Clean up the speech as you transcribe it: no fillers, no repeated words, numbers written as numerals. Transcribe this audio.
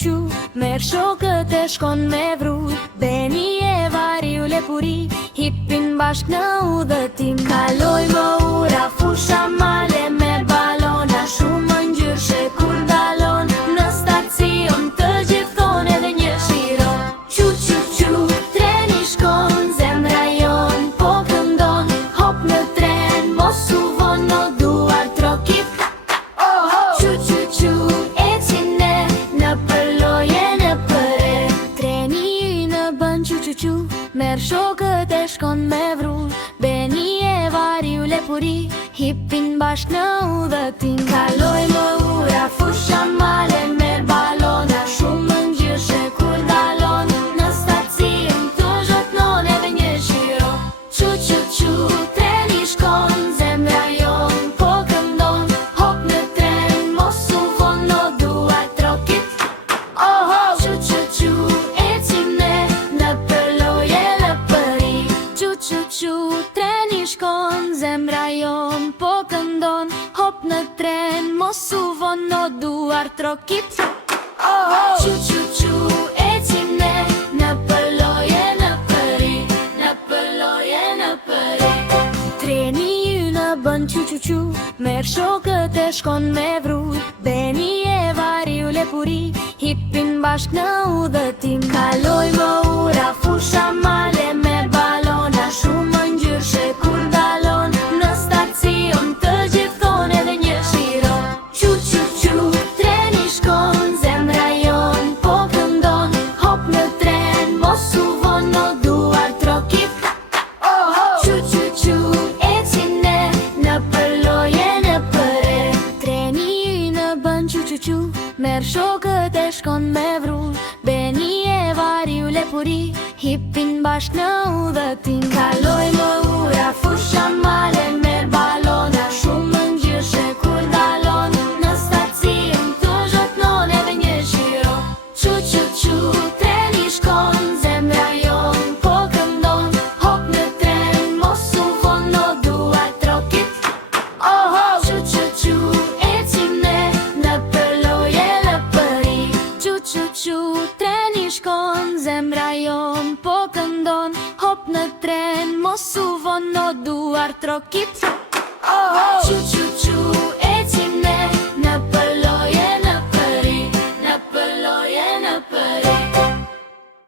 ciu merg shoqë të shkon me vru. Beni e variu lepuri, hipin bashk në udhëtim. Kaloj më ura, fusha male me balona, shumë ngjyrshe kur dalon në stacion të gjithon edhe një shiro. Qu qu qu, treni shkon, zemra jon po këndon. Hop në tren, mos u vono, duar trokip. Qu qu qu, ecim ne në përloje në përe. Treni në bën qu qu qu, merr shokët e shkon me vru. Beni e variu lepuri, hipin bashk në udhëtim. Kaloj më ura, fusha male me balona, shumë ngjyrshe kur dalon në stacion të zhotnon edhe një shiro. Qu qu qu, treni shkon, zemra jon po këndon. Hop në tren, mos u vono, duar trokit. Qu qu qu, ecim ne në përloje në përi. Qu qu qu, treni shkon, zemra jon po këndon. Hop në tren, mos u vono, duar trokit. Qu qu qu, ecim ne në përloje në përi. Në përloje në përi. Treni ynë bën qu qu qu, merr shokët e shkon me vru. Beni e variu lepuri, hipin bashk në udhëtim. Kaloj më ura, fusha male me balona, shumë ngjyrshe kur dalon në stacion të gjithon edhe një shiro. Qu qu qu, treni shkon, zemra jon po këndon. Hop në tren, mos u vono, duar trokip. Qu qu qu, ecim ne në përloje në përe. Treni ynë bën qu qu qu, merr shokët e shkon me vru. Beni e variu lepuri, hipin bashk në udhëtim. Kaloj më ura, fusha male me balona, shumë ngjyrshe kur dalon në stacion të zhotnon edhe një shiro. Qu qu qu, treni shkon, zemra jon po këndon. Hop në tren, mos u vono, duar trokit. Qu qu qu, ecim ne në përloje në përi. Qu qu qu, treni shkon, zemra jon po këndon. Hop në tren, mos u vono, duar trokit. Qu qu qu,